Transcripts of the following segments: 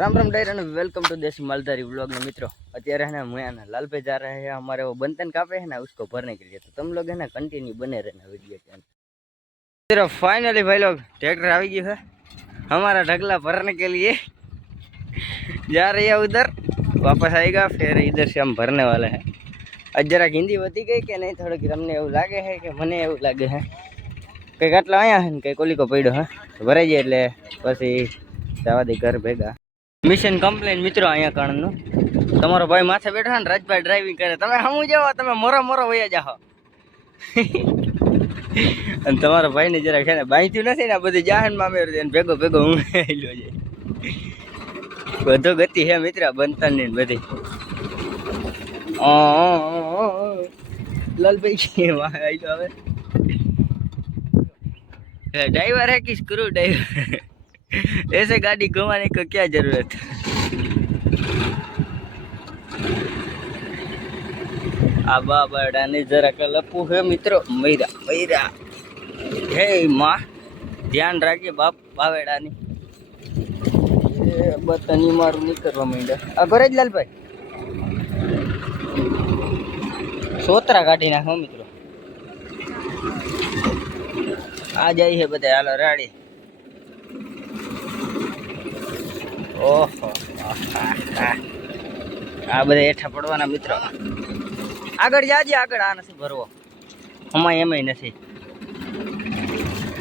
Ram Ram dear and welcome to desi Maldhari vlog में मित्रों। अत्यारे है ना मैं लाल पे जा रहे हैं, हमारे वो बंतन कापे है ना उसको भरने के लिए, तो तुम लोग है ना कंटिन्यू बने रहना वीडियो के अंदर। मित्रों फाइनली भाई लोग ट्रैक्टर आ गई है, हमारा ढगला भरने के लिए जा रही है उधर, वापस आएगा फिर इधर से हम भरने वाले हैं। आज जरा हिंदी वधी गई कि नहीं, थोड़ी તમને એવું લાગે है कि મને એવું લાગે है કંઈક આટલા અહીંયા है ને કંઈક કોલીકો પડ્યો है, ભરાઈ જાય એટલે પછી જવા દે ઘર ભેગા। मिशन कम्प्लेन मित्रों अँ कारण तमारो भाई माथे बैठा है, राजभाई ड्राइविंग करे, तमे हमू जाओ, तमे मोरो मोरो वया जाओ। तमारा भाई ने जरा है बांध्यू नहीं ने बधी जाहन में अमे भेगो भेगो हूँ लो जाए बधो गति है मित्र बनता नहीं बधी। लाल भाई वहाँ ड्राइवर है कि स्क्रू ड्राइवर, ऐसे गाड़ी घुमाने को क्या जरूरत। आबा बड़ा ने जरा कलपू है मित्रों, मैरा मैरा हे माँ ध्यान रखिए बाप बावेड़ा नी बतनी मारू नहीं करवा માંડ્યા। आ भरज लाल भाई सोतरा काटी नाखो मित्रों, आ जाई है बता हालो राड़ी। ओहो आ बधे हेठा पड़वाना मित्रों, आगळ जाजे आगळ, आ नथी भरवो हमाय एमय नथी।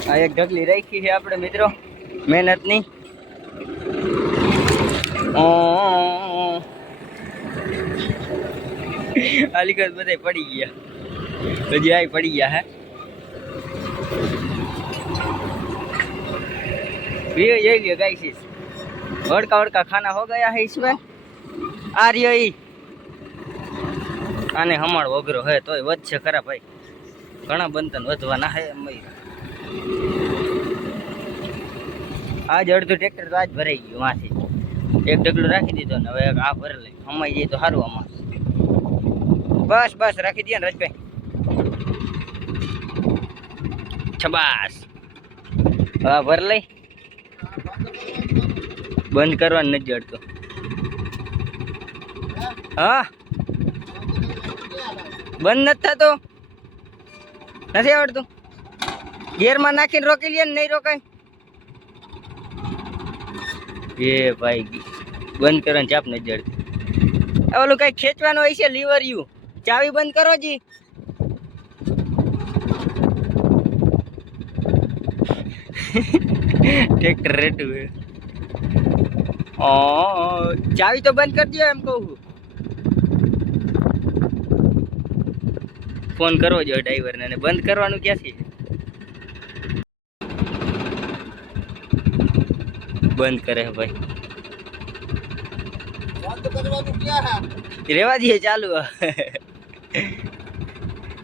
आ एक ढगली राखी है आपणे मित्रों मेहनत नी। आलिकत बधाय पड़ी गया, हजी आई पड़ी गया है। ये गाइस वड़का वड़का खाना हो गया है इसमें। आ रही है आने हमार वगरो है तो वध से खरा भाई, घना बंतन वधवाना है। आज अर्धु ट्रेक्टर तो आज भराई गયું, वहाँ से एक ढगलो राखी दीधो ने हवे आ भर ले हमाई जाए तो सारू। आमा बस बस राखी दिया रजभाई, छबास हाँ भर लई, बंद करवा नहीं जड़तो। हाँ बंद नहीं तो नहीं आवड़तु, गेर में नाखी रोकी लिए नहीं रोकाय। ये भाई बंद करवा चाप नहीं जड़ती, ओलू कई खेचवानो है से लीवर यू, चावी बंद करो जी। ट्रैक्टर रेट हुए चावी तो बंद कर दियो एम कहूँ, फोन करो जो ड्राइवर ने बंद करवानु क्या थी। बंद करे है भाई, बंद करवानु क्या है, रेवा दिए चालू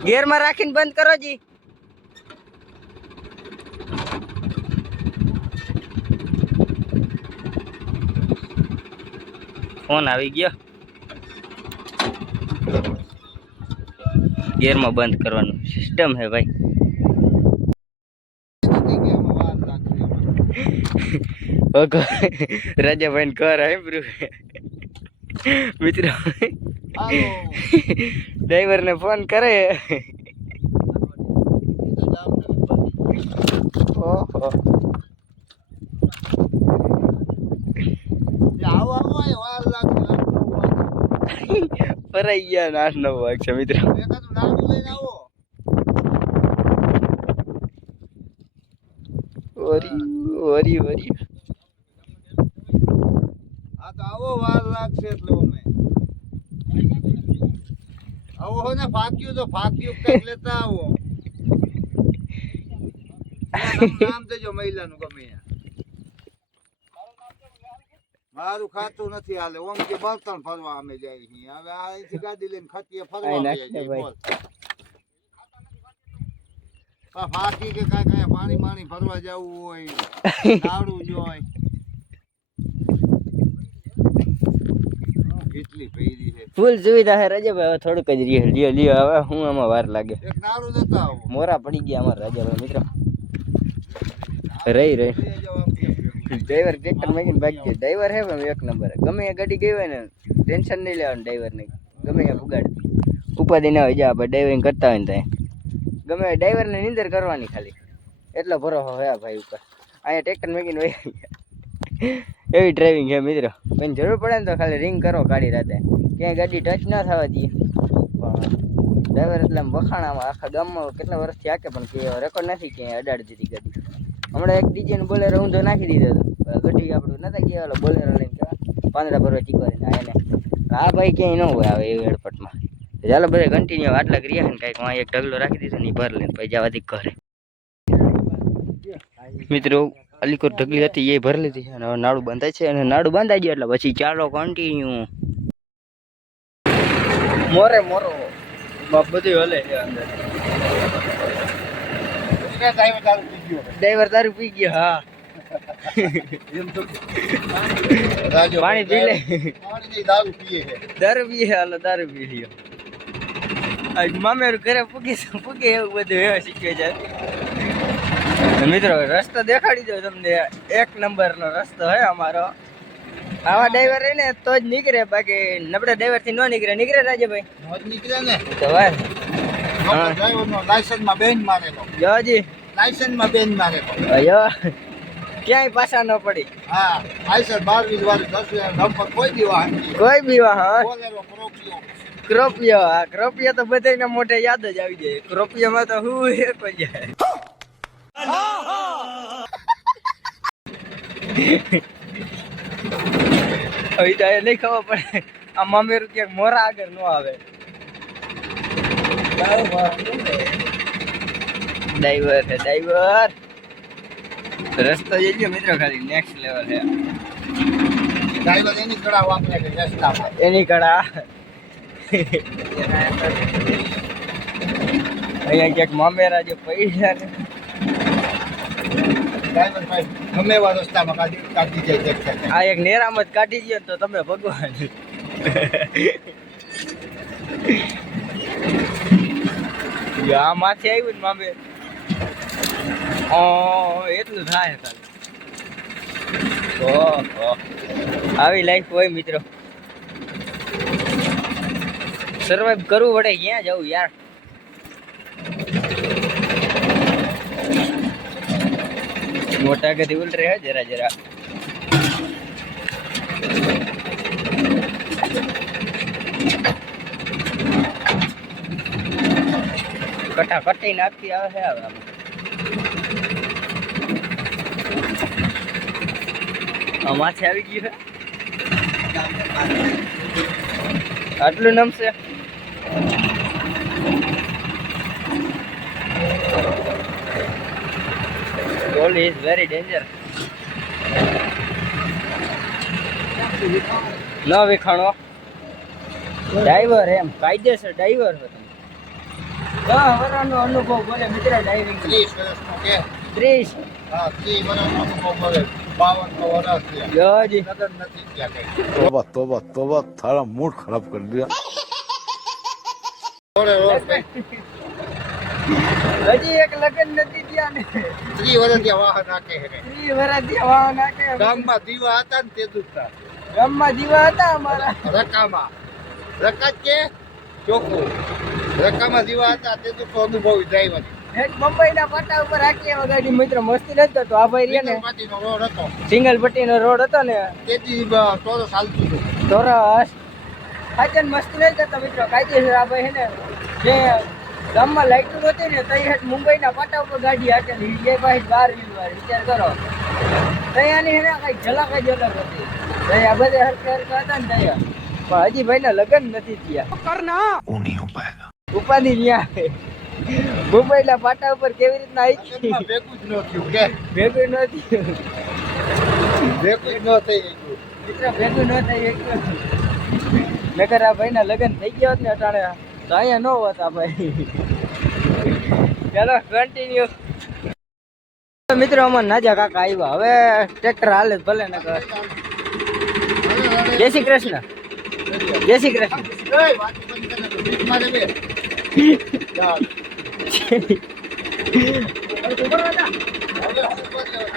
गियर में राखीने बंद करो जी। फोन આવી ગયો, गियर में बंद करवानो सिस्टम है भाई। राजा भाई कर है ब्रो मित्र, ड्राइवर ने फोन करे। ओहो पर आठ 9 वाग छे मित्र। ओरी ओरी ओरी आ तो आवो वार लागशे એટલે અમે आवो हो ने फाक्यू तो फाक्यू कઈક લેતા आवो। નામ દેજો મહિલાનું ગમે મારું ખાતું નથી હાલે, ઓમ કે બળતણ ફરવા અમે જાય હી, હવે આ અહીંથી ગાડી લઈને ખતીએ ફરવા જાય બોલ फाकी के काय काय पानी मानी भरवा जाऊ होय नाडू जोय કેટલી પૈરી છે, ફૂલ સુવિધા है राजा भाई। थोड़ું જ રીએ લ્યો હવે હું આમાં વાર લાગે, એક નાડુ દેતા આવો, મોરા પડી ગયા અમાર રાજા भाई मित्र। રહી ડ્રાઈવર ટ્રેક્ટર મેકીને ભાગી ગયો. ડ્રાઈવર હે પણ એક નંબર. ગમે એ ગાડી ગઈ હોય ને ટેન્શન નહીં લેવાનું ડ્રાઈવરને. ગમે એ પુગાડી ઉપાધિ ના હોય. જા આપણે ડ્રાઈવિંગ કરતા હોય ને ત્યાં ગમે ડ્રાઈવરને નીંદર કરવાની ખાલી એટલો ભરોસો હે ભાઈ ઉપર. અહીંયા ટ્રેક્ટર મેકીને વહી એવી ડ્રાઇવિંગ છે મિત્રો. કોઈ જરૂર પડે ને તો ખાલી રિંગ કરો ગાડી રાતે, ક્યાંય ગાડી ટચ ના થવા દઈએ. ડ્રાઈવર એટલે આમ વખાણામાં આખા ગામમાં કેટલા વર્ષથી આકે પણ કે રેકોર્ડ નથી ક્યાંય અડાડી દીધી ગાડી. હમણાં એક ડીજેનું બોલેરો ઊંધો નાખી દીધો હતો. ગઢી આપણું નતા ગયા ઓલો બોલેરો લઈને પાંદડા ભરવા ચીકવારીને એને આ ભાઈ ક્યાંય ન હોય આવે એવી એડપટમાં. ચાલો બધા કન્ટિન્યુ આટલા કર્યા ને કાંઈક એક ઢગલો રાખી દીધો ને ભર લઈને પછી જવા દી ઘરે. મિત્રો અલીકોટ ઢગલી હતી એ ભરી લીધી અને હવે નાડું બાંધાય છે અને નાડું બાંધાઈ ગયું એટલે પછી ચાલો કન્ટિન્યુ. મોરે મોરો બધું હલે છે અંદર. ડ્રાઈવર દારૂ પી ગયો. હા પાણી પી લે. દારૂ પીએ હાલો દારૂ પી લ્યો. મામેરું ઘરે પૂગે એવું બધું એવા શીખ્યો છે મિત્રો. રસ્તો દેખાડી દો તમને, એક નંબરનો રસ્તો હે અમારો. આવા ડ્રાઈવર રહે ને તો જ નીકળે, બાકી નબળા ડ્રાઈવર થી ન નીકળે. નીકળે રાજેભાઈ? નીકળે ને તો ભાઈ. લાયસન્સમાં બેન મારેલો. જોજી લાયસન્સમાં બેન મારેલો. ક્યાંય પાછા ન પડી. હા લાયસન્સ 12 વાળી 10 નંબર કોઈ બી વાહન હા. ક્રોપિયો. હા ક્રોપિયો તો બધાના મોઢે યાદ જ આવી જાય. ક્રોપિયોમાં તો હું હે કોઈ જાય. હવે તો એ નહીં ખબર પડે આ મામેરું ક્યાંક મોરા આગળ ન આવે. ડ્રાઈવર છે ડ્રાઈવર. રસ્તો જઈએ મિત્રો ખાલી નેક્સ્ટ લેવલ છે. ડ્રાઈવર એની કડા વાપરે છે રસ્તામાં. એની કડા અહીંયા ક્યાંક મામેરા જે પૈસા ને ડ્રાઈવર ભાઈ ગમે એવા રસ્તામાં કાઢી જાય. આ એક નેરામાં જ કાઢી દે તો તમે ભગવાન. આ માથે આવ્યું ને મામે એટલું થાય ખાલી. આવી લાઈફ હોય મિત્રો. સર્વાઈવ કરવું પડે. ક્યાં જવું યાર? મોટા ગતિ ઉલટે હે જરા જરા. કટા કટી નાખતી આવે છે હવે. માથે આવી ગયું છે. આટલું નમશે. Toll is very dangerous. ન વિખાણો ડ્રાઈવર એમ કાયદેસર ડ્રાઈવર હતો. 10 વર્ષનો અનુભવ બોલે મિત્ર ડ્રાઇવિંગ. 30 વર્ષનો કે 30. હા 30 વર્ષનો અનુભવ બોલે. 52 વર્ષ થયા. જોજી નગર નથી ત્યાં કઈ. તોબા તોબા તોબા તારા મૂડ ખરાબ કરી દીધા. હજી એક લગન નથી થયા ને 30 વર્ષ ત્યાં વાહન નાખે. 30 વર્ષ ત્યાં વાહન નાખે. ગામમાં દીવા હતા ને તે દુખતા. ગામમાં દીવા હતા અમારા રકામાં. રકા કે ચોખ્ખું રકામાં દીવા હતા તે દુખો અનુભવી ડ્રાઈવર. મુંબઈના પાટા ઉપર રાખી એવા ગાડી મિત્ર મસ્તી નથી કરતો. આ ભાઈ ને પટ્ટીનો રોડ હતો. સિંગલ પટ્ટીનો રોડ હતો ને તેથી ટોરસ હાલતું હતું. ટોરસ હાચન મસ્તી નથી કરતો મિત્રો કાયદેસર. આ ભાઈ હે ને જે ગામમાં લાઈટું નહોતી ને તઈ હેઠ મુંબઈના પાટા ઉપર ગાડી હાકેલી. એ ભાઈ 12 વ્હીલ વાળી વિચાર કરો. તૈયાની હે ને કઈ ઝલક જ અલગ હતી. તૈયા બધે હરખા હરખા હતા ને તૈયા. પણ હજી ભાઈ ના લગ્ન નથી થયા. ઉપાધિ ન્યા મુંબઈના પાટા ઉપર કેવી રીતના આવી ભેગું જ ન થયું કે ભેગું ન થયું. ભેગું ન થઈ ગયું મિત્ર. ભેગું ન થઈ ગયું. નકર આ ભાઈ ના લગ્ન થઈ ગયા હોત ને અટાણે તો અહીંયા ન હોતા ભાઈ. ચાલો કન્ટિન્યુ. મિત્રો અમાર નાજા કાકા આવ્યા. હવે ટ્રેક્ટર હાલે ભલે નકર. જય શ્રી કૃષ્ણ. જય શ્રી કૃષ્ણ.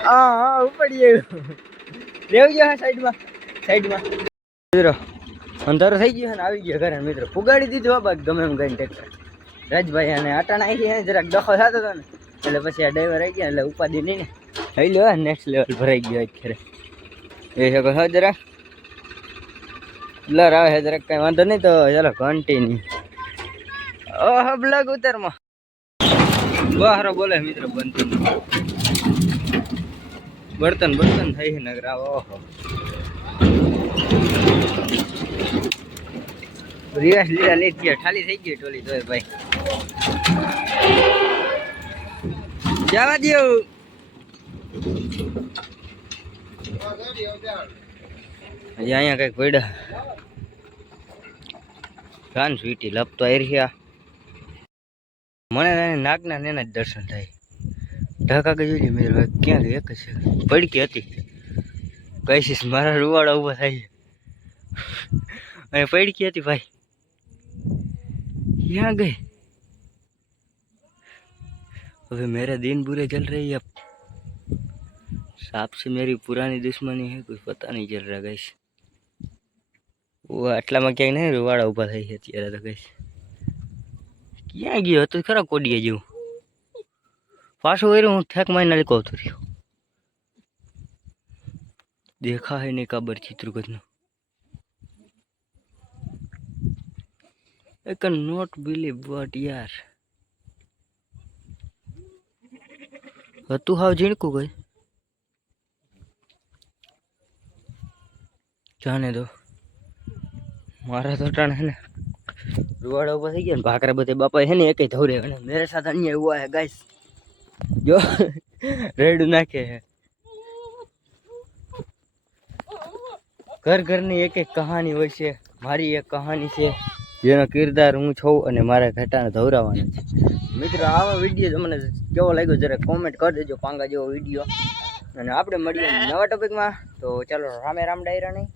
હા ઉપડી આવ્યું રેવજો હા સાઈડમાં મિત્રો અંધારો થઈ ગયો ને આવી ગયો ઘરે મિત્રો પુગાડી દીધું બાબા ગમે એમ કરીને ટ્રેક્ટર રાજભાઈ અને આટા નાખી જરાક ડખો થતો હતો ને એટલે પછી આ ડ્રાઈવર આવી ગયા એટલે ઉપાધિ નહીં ને થઈ લો નેક્સ્ટ લેવલ ભરાઈ ગયો અત્યારે એ શકો હા જરાક બ્લર આવે છે જરાક કઈ વાંધો નહીં તો ચાલો કન્ટિન્યુ ઓહ બ્લોગ ઉતારમાં બહાર બોલે મિત્રો બનતું બર્તન થઈ છે નગર ઓહો રિયાસ લીધા લેટ ગયા ખાલી થઈ ગઈ ટોલી તો ભાઈ જવા દો હજી અહીંયા કઈક પડ્યા કાન સ્વીટી લપતો એરિયા મને નાગના એના જ દર્શન થાય ઢાકા કે જોઈ મેં ક્યાં ગઈ એક જ પડકી હતી કહીશ મારા રૂવાડા ઊભા થાય અને પડકી હતી ભાઈ ક્યાં ગઈ अभी मेरे दिन बुरे चल रही है अब सांप से मेरी पुरानी दुश्मनी है कुछ पता नहीं चल रहा गाइस वो આટલામાં ક્યાંય નહીં રૂવાડા ઊભા થઈ છે અત્યારે તો ગાઈસ ક્યાં ગયો હતો ખરા કોડીએ જેવું પાછું વર્યું હું ઠેક મારી નાલી કહું રહ્યો देखा है नहीं काबर Chitragupta I can not believe what यार હતું હાવ ઝીણકું ગઈ જાને દો મારા તો ટાણ है ना रुवाड़ा ऊपर થઈ ગયા ને ભાકરા બધે બાપા है ને એકે ધોરે અને मेरे साथ अन्याय हुआ है गाइस जो રેડ નાખે है ઘર ઘરની એક એક કહાની હોય છે મારી એક કહાની છે જેનો કિરદાર હું છું અને મારા ઘટાને ધવરાવાનો છે મિત્રો આવા વિડીયો તમને કેવો લાગ્યો જરા કોમેન્ટ કરી દેજો પાંગા જેવો વિડીયો અને આપણે મળીએ નવા ટોપિકમાં તો ચાલો રામે રામ ડાયરા નહીં